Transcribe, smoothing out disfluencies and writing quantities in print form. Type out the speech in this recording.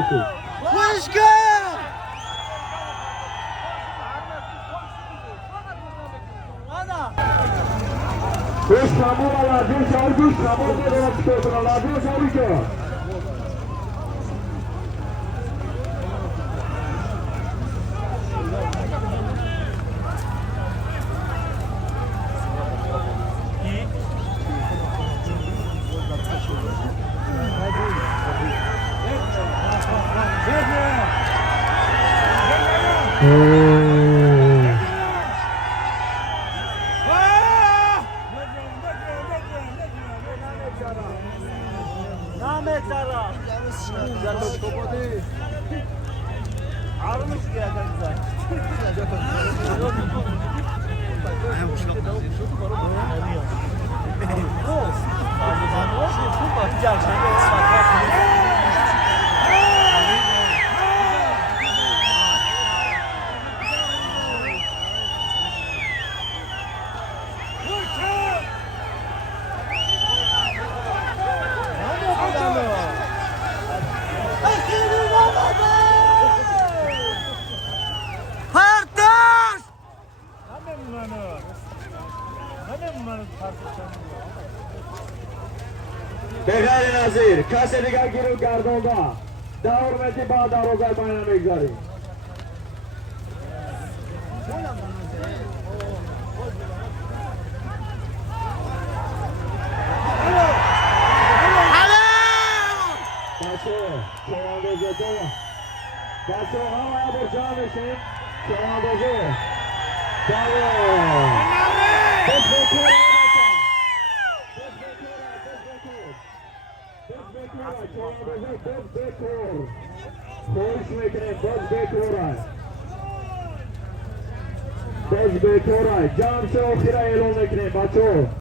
باشید. گوش کامو و لازم شاید گوش کامو دیدم چطور لازم شاید که بغیر نظیر کسی دیگر گیرو گردانده در حرمتی با دروازه پایین بگذاریم. بچه ها باید برجا بشیم شواندازه خوش میکنه باز بکوره جمع شو خیره اعلام میکنه بچه